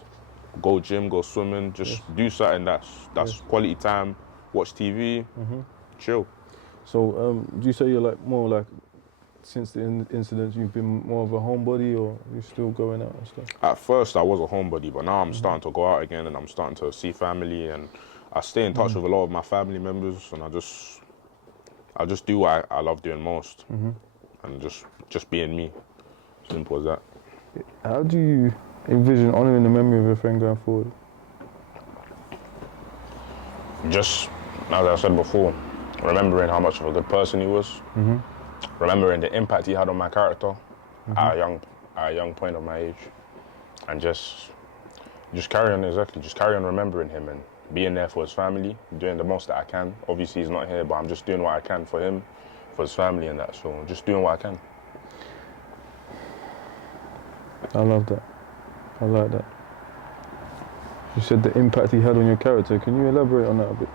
Go gym, go swimming, just do something that's quality time. Watch TV, chill. So, do you say you're like more like, since the incident, you've been more of a homebody, or you still going out and stuff? At first, I was a homebody, but now I'm starting to go out again, and I'm starting to see family, and I stay in touch with a lot of my family members, and I just do what I love doing most, and just being me. Simple as that. How do you envision honouring the memory of your friend going forward? Just, as I said before, remembering how much of a good person he was, remembering the impact he had on my character at a young point of my age, and just carry on remembering him and being there for his family, doing the most that I can. Obviously he's not here, but I'm just doing what I can for him, for his family and that, so just doing what I can. I love that. I like that. You said the impact he had on your character. Can you elaborate on that a bit?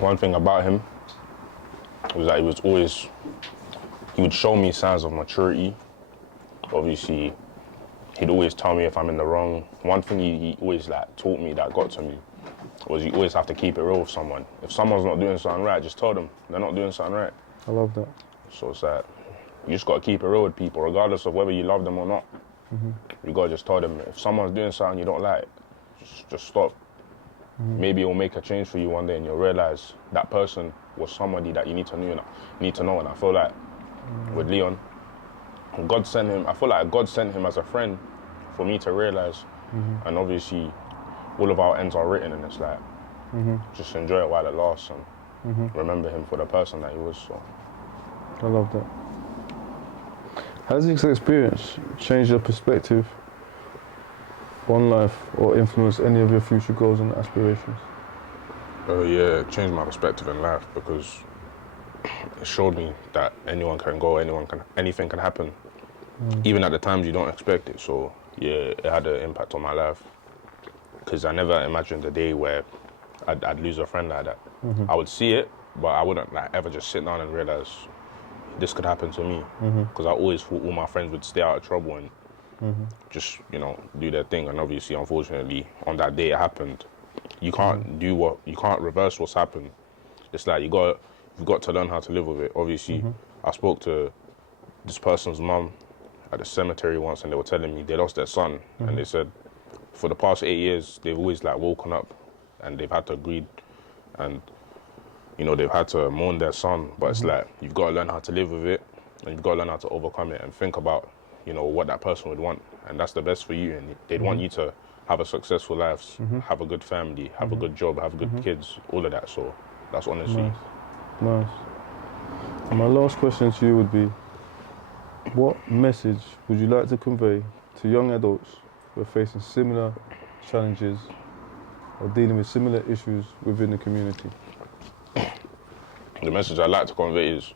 One thing about him was that he would show me signs of maturity. Obviously, he'd always tell me if I'm in the wrong. One thing he always like taught me that got to me was you always have to keep it real with someone. If someone's not doing something right, just tell them they're not doing something right. I love that. So it's like, you just gotta keep it real with people, regardless of whether you love them or not. You gotta just tell them, if someone's doing something you don't like, just stop. Maybe it will make a change for you one day, and you'll realize that person was somebody that you need to know. And I feel like with Leon, God sent him. I feel like God sent him as a friend for me to realize. And obviously, all of our ends are written, and it's like, just enjoy it while it lasts, and remember him for the person that he was. So. I love that. Has this experience changed your perspective on life or influenced any of your future goals and aspirations? Yeah, it changed my perspective in life, because it showed me that anyone can go, anything can happen, even at the times you don't expect it. So yeah, it had an impact on my life, because I never imagined a day where I'd lose a friend like that. I would see it, but I wouldn't like ever just sit down and realize this could happen to me, because I always thought all my friends would stay out of trouble and just, you know, do their thing. And obviously, unfortunately, on that day it happened. You can't you can't reverse what's happened. It's like you've got to learn how to live with it. Obviously, I spoke to this person's mum at the cemetery once, and they were telling me they lost their son, and they said for the past 8 years they've always like woken up and they've had to grieve, and you know, they've had to mourn their son. But it's like, you've got to learn how to live with it, and you've got to learn how to overcome it and think about, you know, what that person would want, and that's the best for you. And they'd want you to have a successful life, have a good family, have a good job, have good kids, all of that. So that's honestly. Nice. And my last question to you would be, what message would you like to convey to young adults who are facing similar challenges or dealing with similar issues within the community? The message I like to convey is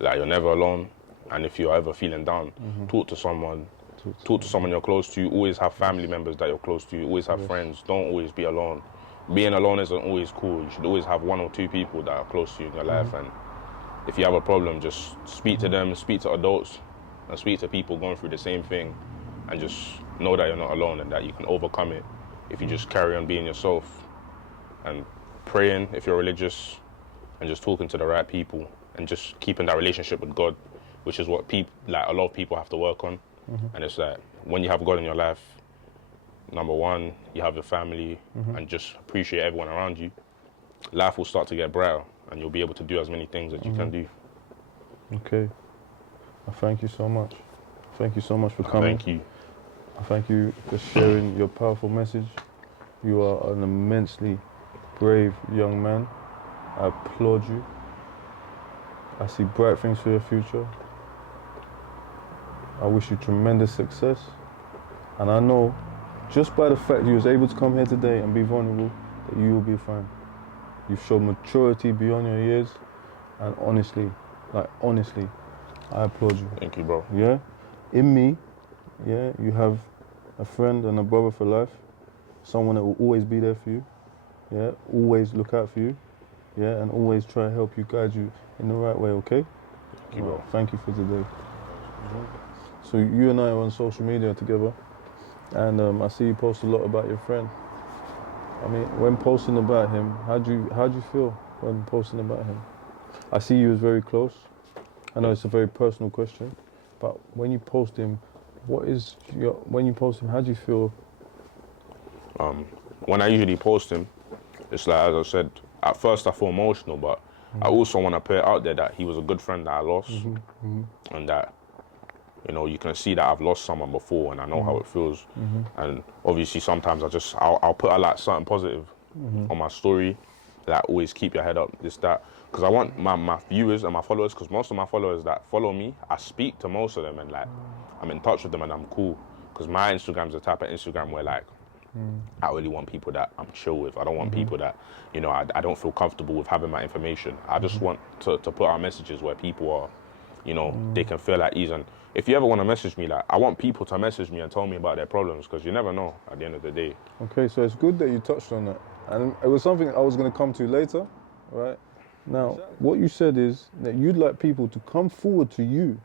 that you're never alone, and if you're ever feeling down, talk to someone. Talk to someone you're close to. Always have family members that you're close to. Always have friends. Don't always be alone. Being alone isn't always cool. You should always have 1 or 2 people that are close to you in your life, and if you have a problem, just speak to them, speak to adults, and speak to people going through the same thing, and just know that you're not alone and that you can overcome it if you just carry on being yourself and praying if you're religious, and just talking to the right people, and just keeping that relationship with God, which is what a lot of people have to work on. And it's like, when you have God in your life, number one, you have your family, and just appreciate everyone around you, life will start to get brighter, and you'll be able to do as many things as you can do. Okay. I thank you so much. Thank you so much for coming. Thank you. I thank you for sharing your powerful message. You are an immensely brave young man. I applaud you. I see bright things for your future. I wish you tremendous success. And I know, just by the fact you was able to come here today and be vulnerable, that you will be fine. You've shown maturity beyond your years, and honestly, I applaud you. Thank you, bro. Yeah? In me, yeah, you have a friend and a brother for life. Someone that will always be there for you. Yeah? Always look out for you. Yeah? And always try to help you, guide you in the right way, okay? Thank you, bro. Right, thank you for today. So you and I are on social media together, and I see you post a lot about your friend. I mean, when posting about him, how do you feel when posting about him? I see you as very close. I know it's a very personal question, but when you post him, when you post him, how do you feel? When I usually post him, it's like, as I said, at first I feel emotional, but I also want to put it out there that he was a good friend that I lost, and that, you know, you can see that I've lost someone before, and I know how it feels. And obviously, sometimes I'll put a like something positive on my story, like always keep your head up, this, that, because I want my viewers and my followers, because most of my followers that follow me, I speak to most of them, and like I'm in touch with them, and I'm cool, because my Instagram's the type of Instagram where like I really want people that I'm chill with. I don't want people that, you know, I don't feel comfortable with having my information. I just want to put out messages where people are, you know, they can feel at ease. And if you ever want to message me, like, I want people to message me and tell me about their problems, because you never know at the end of the day. Okay, so it's good that you touched on that, and it was something I was going to come to later, right? Now, what you said is that you'd like people to come forward to you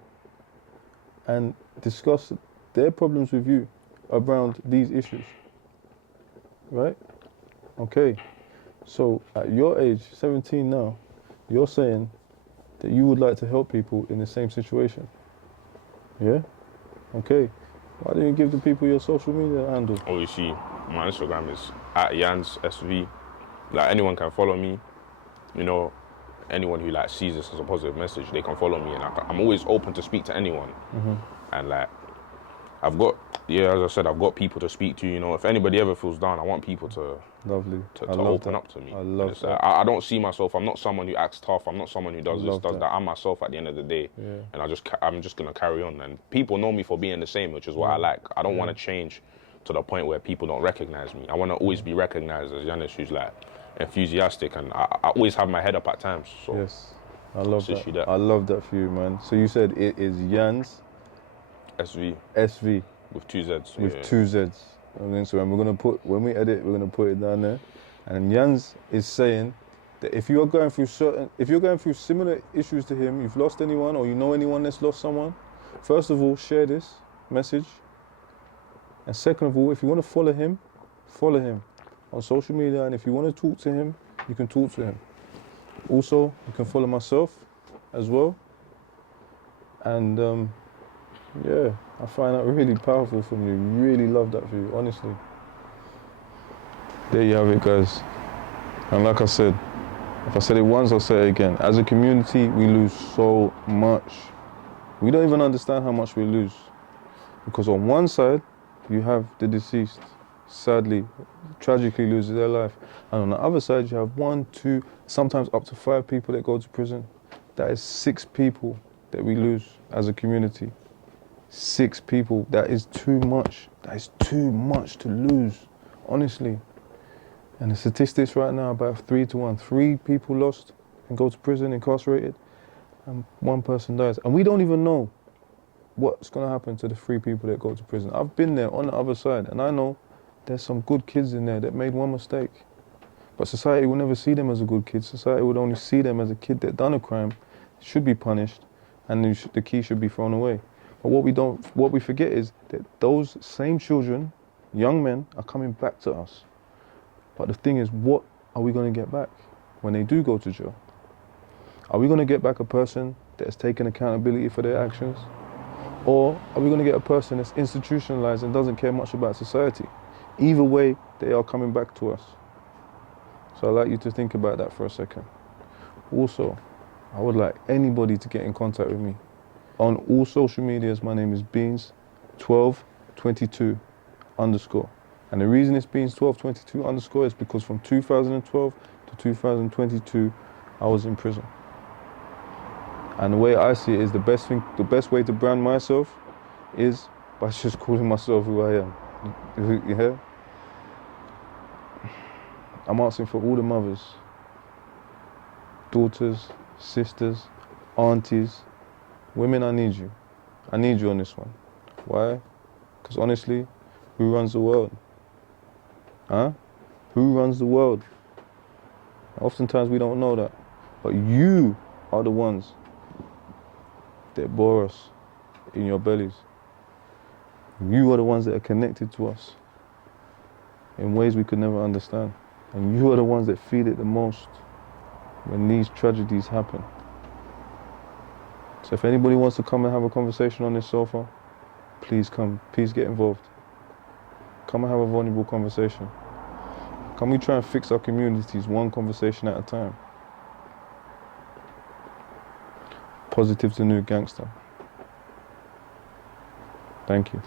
and discuss their problems with you around these issues, right? Okay, so at your age, 17 now, you're saying that you would like to help people in the same situation, yeah? Okay, why don't you give the people your social media handle? Obviously, my Instagram is @YansSV. Like, anyone can follow me, you know, anyone who like sees this as a positive message, they can follow me, and I'm always open to speak to anyone. And like, I've got, yeah, as I said, I've got people to speak to. You know, if anybody ever feels down, I want people to Lovely. to I love open that. up to me. I And love it's that. like, I don't see myself. I'm not someone who acts tough. I'm not someone who does this, love does that. that. I'm myself at the end of the day, Yeah. and I'm just gonna carry on. And people know me for being the same, which is what I like. I don't want to change to the point where people don't recognize me. I want to always be recognized as Yanis, who's like enthusiastic, and I always have my head up at times. So Yes, I love it's literally that. that. I love that for you, man. So you said it is Jans SV SV with 2 Zs. with Yeah. 2 Zs on Instagram. We're gonna put, when we edit, we're gonna put it down there. And Jans is saying that if you're going through similar issues to him, you've lost anyone or you know anyone that's lost someone, first of all, share this message. And second of all, if you want to follow him on social media. And if you want to talk to him, you can talk to him. Also, you can follow myself as well. And yeah, I find that really powerful from you. Really love that for you, honestly. There you have it, guys. And like I said, if I said it once, I'll say it again. As a community, we lose so much. We don't even understand how much we lose. Because on one side, you have the deceased, sadly, tragically loses their life. And on the other side, you have 1, 2, sometimes up to 5 people that go to prison. That is 6 people that we lose as a community. 6 people, that is too much. That is too much to lose, honestly. And the statistics right now are about 3 to 1. 3 people lost and go to prison, incarcerated, and 1 person dies. And we don't even know what's going to happen to the 3 people that go to prison. I've been there on the other side, and I know there's some good kids in there that made 1 mistake. But society will never see them as a good kid. Society would only see them as a kid that done a crime, should be punished, and the key should be thrown away. But what we forget is that those same children, young men, are coming back to us. But the thing is, what are we going to get back when they do go to jail? Are we going to get back a person that has taken accountability for their actions? Or are we going to get a person that's institutionalized and doesn't care much about society? Either way, they are coming back to us. So I'd like you to think about that for a second. Also, I would like anybody to get in contact with me. On all social medias, my name is Beans1222_. And the reason it's Beans1222_ is because from 2012 to 2022, I was in prison. And the way I see it is the best way to brand myself is by just calling myself who I am. Yeah? I'm asking for all the mothers, daughters, sisters, aunties, Women, I need you. I need you on this one. Why? Because honestly, who runs the world? Huh? Who runs the world? Oftentimes we don't know that. But you are the ones that bore us in your bellies. You are the ones that are connected to us in ways we could never understand. And you are the ones that feel it the most when these tragedies happen. So if anybody wants to come and have a conversation on this sofa, please come, please get involved. Come and have a vulnerable conversation. Can we try and fix our communities one conversation at a time? Positive's the new gangster. Thank you.